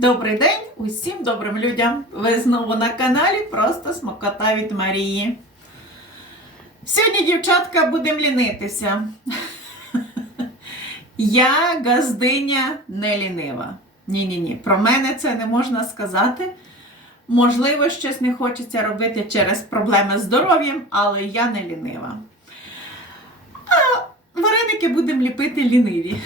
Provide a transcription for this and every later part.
Добрий день усім добрим людям! Ви знову на каналі Просто Смокота від Марії. Сьогодні, дівчатка, будемо лінитися. Я газдиня не лінива. Ні-ні-ні, про мене це не можна сказати. Можливо, щось не хочеться робити через проблеми з здоров'ям, але я не лінива. А вареники будемо ліпити ліниві.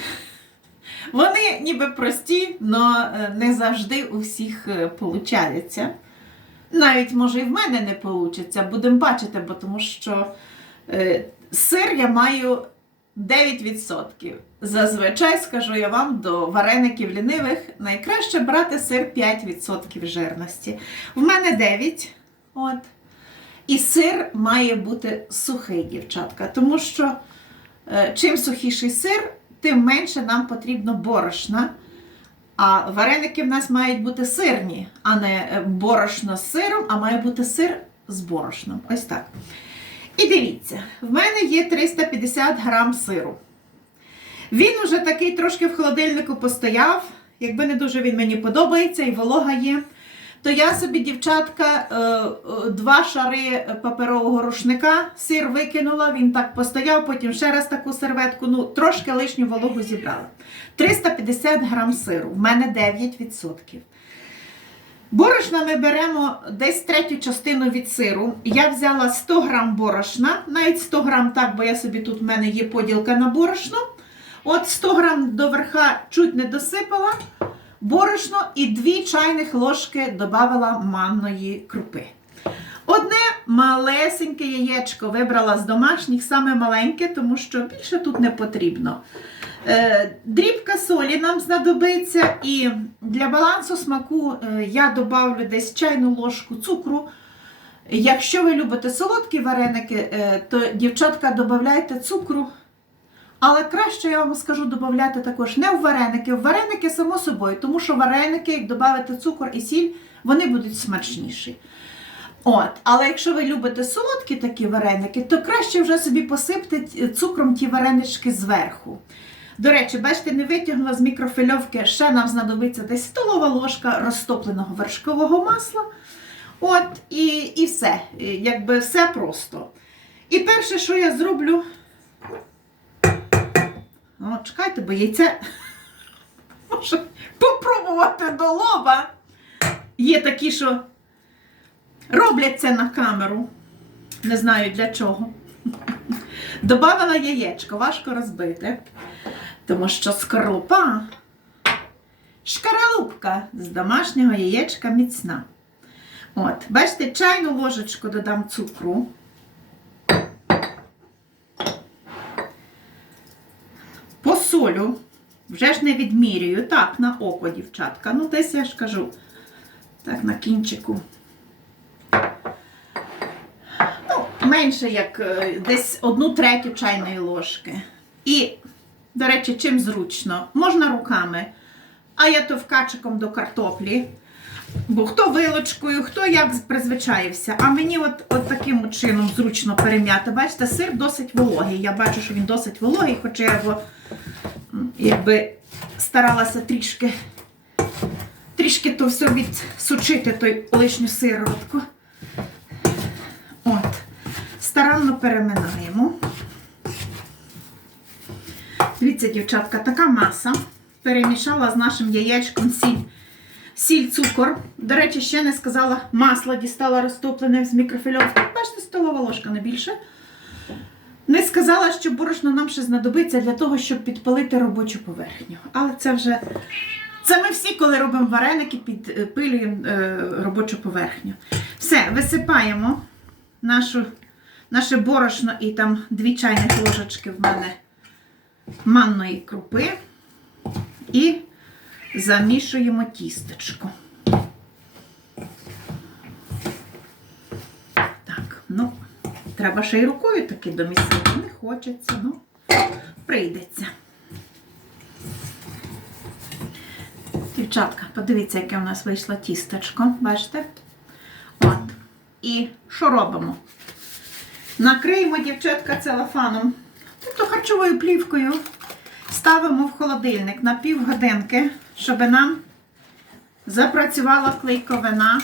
Вони ніби прості, але не завжди у всіх виходить. Навіть, може, і в мене не вийде, будемо бачити, бо тому що е, сир я маю 9%. Зазвичай, скажу я вам, до вареників лінивих найкраще брати сир 5% жирності. В мене 9. От. І сир має бути сухий, дівчатка, тому що е, чим сухіший сир, тим менше нам потрібно борошна. А вареники в нас мають бути сирні, а не е, борошно з сиром, а має бути сир з борошном. Ось так. І дивіться, в мене є 350 грам сиру. Він уже такий трошки в холодильнику постояв. Якби не дуже він мені подобається і волога є, то я собі, дівчатка, е, е, два шари паперового рушника, сир викинула, він так постояв, потім ще раз таку серветку, ну, трошки лишню вологу зібрала. 350 грам сиру, в мене 9%. Борошна ми беремо десь третю частину від сиру. Я взяла 100 грам борошна, навіть 100 грам так, бо я собі тут в мене є поділка на борошно. От 100 грам до верха чуть не досипала борошно і 2 чайних ложки додавала манної крупи. Одне малесеньке яєчко вибрала з домашніх, саме маленьке, тому що більше тут не потрібно. Е, Дрібка солі нам знадобиться, і для балансу смаку е, я додавлю десь чайну ложку цукру. Якщо ви любите солодкі вареники, е, то дівчатка додавайте цукру. Але краще я вам скажу додати також не в вареники. В вареники, само собою, тому що вареники, як додати цукор і сіль, вони будуть смачніші. От, але якщо ви любите солодкі такі вареники, то краще вже собі посипте цукром ті варенички зверху. До речі, бачите, не витягнула з мікрофильовки, ще нам знадобиться десь столова ложка розтопленого вершкового масла. От, і, і все. Якби все просто. І перше, що я зроблю. О, чекайте, бо яйце може попробувати до лоба. Є такі, що роблять це на камеру. Не знаю для чого. Добавила яєчко, важко розбити. Тому що скорлупа, шкаралупка з домашнього яєчка міцна. От, бачите, чайну ложечку додам цукру. Посолю, вже ж не відмірюю, так, на око, дівчатка. Ну, десь я ж кажу, так, на кінчику. Ну, менше як е, десь одну третю чайної ложки. І до речі, чим зручно. Можна руками. А я то вкачиком до картоплі. Бо хто вилочкою, хто як призвичаєвся. А мені от, от таким чином зручно перем'яти. Бачите, сир досить вологий. Я бачу, що він досить вологий, хоча я його якби старалася трішки трішки то все відсучити, той лишню сироватку. От. Старанно переминаємо. Дивіться, дівчатка, така маса. Перемішала з нашим яєчком сіль, сіль, цукор. До речі, ще не сказала, масло дістала розтоплене з мікрофільовки. Бачите, столова ложка не більше. Не сказала, що борошно нам ще знадобиться для того, щоб підпалити робочу поверхню. Але це вже. Це ми всі, коли робимо вареники, підпилюємо е, робочу поверхню. Все, висипаємо нашу, наше борошно і там дві чайних ложечки в мене манної крупи і замішуємо тістечко. Так, ну, треба ще й рукою таки домісити. Не хочеться, ну, прийдеться. Дівчатка, подивіться, яке у нас вийшло тістечко. Бачите? От. І що робимо? Накриємо, дівчатка, целофаном тобто харчовою плівкою ставимо в холодильник на півгодинки, щоб нам запрацювала клейковина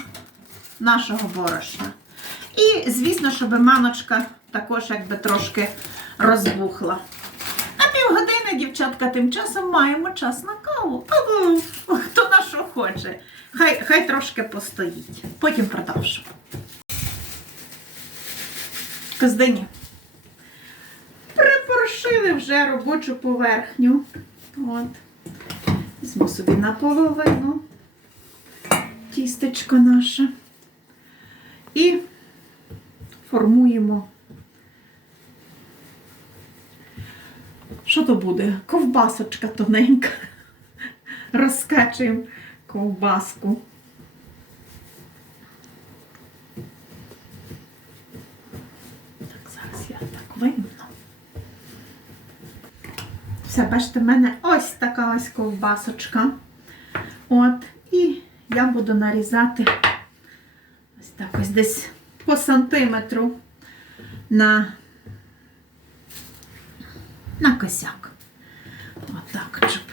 нашого борошна. І, звісно, щоб маночка також якби трошки розбухла. На півгодини, дівчатка, тим часом маємо час на каву. Хто на що хоче. Хай, хай трошки постоїть. Потім продовжимо. Коздині. Припоршили вже робочу поверхню. От. Візьму собі наполовину тістечко наше. І формуємо. Що то буде? Ковбасочка тоненька. Розкачуємо ковбаску. Так, зараз я так вийму. Все, бачите, в мене ось така ось ковбасочка. От, і я буду нарізати ось так ось десь по сантиметру на, на косяк. Отак, щоб.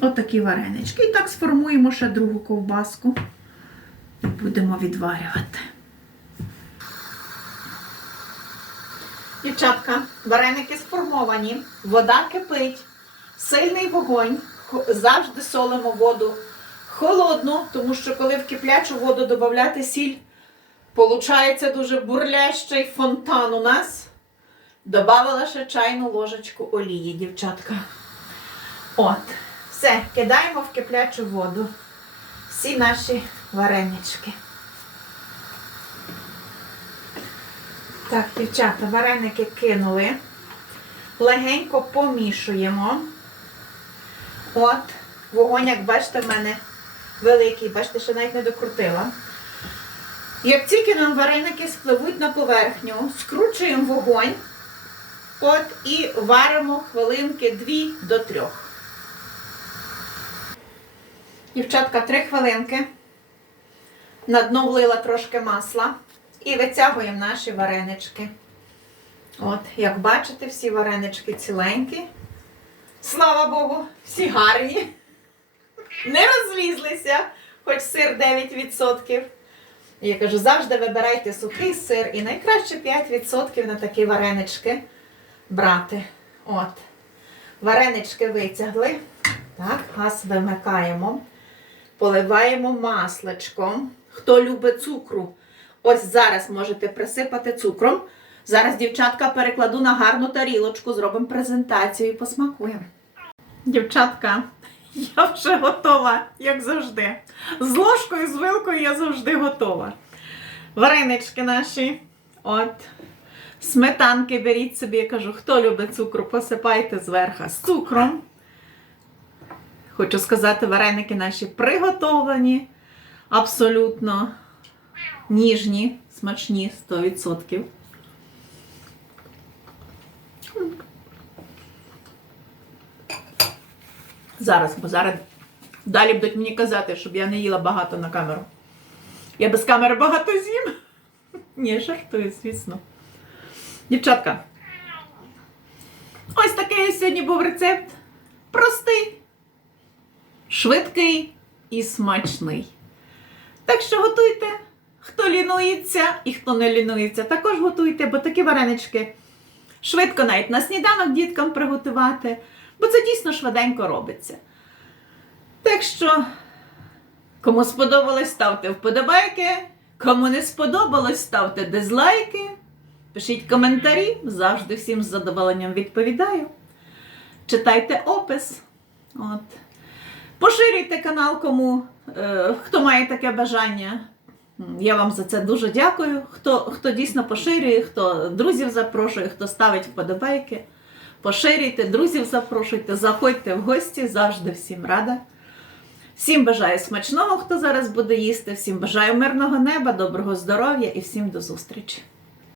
Отакі варенички. І так сформуємо ще другу ковбаску і будемо відварювати. Дівчатка, вареники сформовані, вода кипить, сильний вогонь, завжди солимо воду холодну, тому що коли в киплячу воду додати сіль, получається дуже бурлящий фонтан у нас. Добавила ще чайну ложечку олії, дівчатка. От, все, кидаємо в киплячу воду всі наші варенички. Так, дівчата, вареники кинули. Легенько помішуємо. От, вогонь, як бачите, в мене великий, бачите, ще навіть не докрутила. Як тільки нам вареники спливуть на поверхню, скручуємо вогонь. От і варимо хвилинки 2 до 3. Дівчатка, 3 хвилинки. На дно влила трошки масла. І витягуємо наші варенички. От, як бачите, всі варенички ціленькі. Слава Богу, всі гарні. Не розлізлися, хоч сир 9%. І Я кажу, завжди вибирайте сухий сир і найкраще 5% на такі варенички брати. От. Варенички витягли. Так, газ вимикаємо. Поливаємо масличком. Хто любить цукру, ось зараз можете присипати цукром. Зараз, дівчатка, перекладу на гарну тарілочку, зробимо презентацію і посмакуємо. Дівчатка, я вже готова, як завжди. З ложкою, з вилкою я завжди готова. Варенички наші. От. Сметанки беріть собі, я кажу, хто любить цукру, посипайте зверху з цукром. Хочу сказати, вареники наші приготовлені, абсолютно ніжні, смачні 100%. Зараз, бо зараз далі будуть мені казати, щоб я не їла багато на камеру. Я без камери багато з'їм. Ні, жартую, звісно. Дівчатка. Ось такий сьогодні був рецепт. Простий, швидкий і смачний. Так що готуйте, хто лінується і хто не лінується, також готуйте, бо такі варенички швидко навіть на сніданок діткам приготувати, бо це дійсно швиденько робиться. Так що, кому сподобалось, ставте вподобайки. Кому не сподобалось, ставте дизлайки. Пишіть коментарі, завжди всім з задоволенням відповідаю. Читайте опис. От. Поширюйте канал, кому е, хто має таке бажання. Я вам за це дуже дякую. Хто, хто дійсно поширює, хто друзів запрошує, хто ставить вподобайки. Поширюйте, друзів запрошуйте, заходьте в гості, завжди всім рада. Всім бажаю смачного, хто зараз буде їсти. Всім бажаю мирного неба, доброго здоров'я і всім до зустрічі!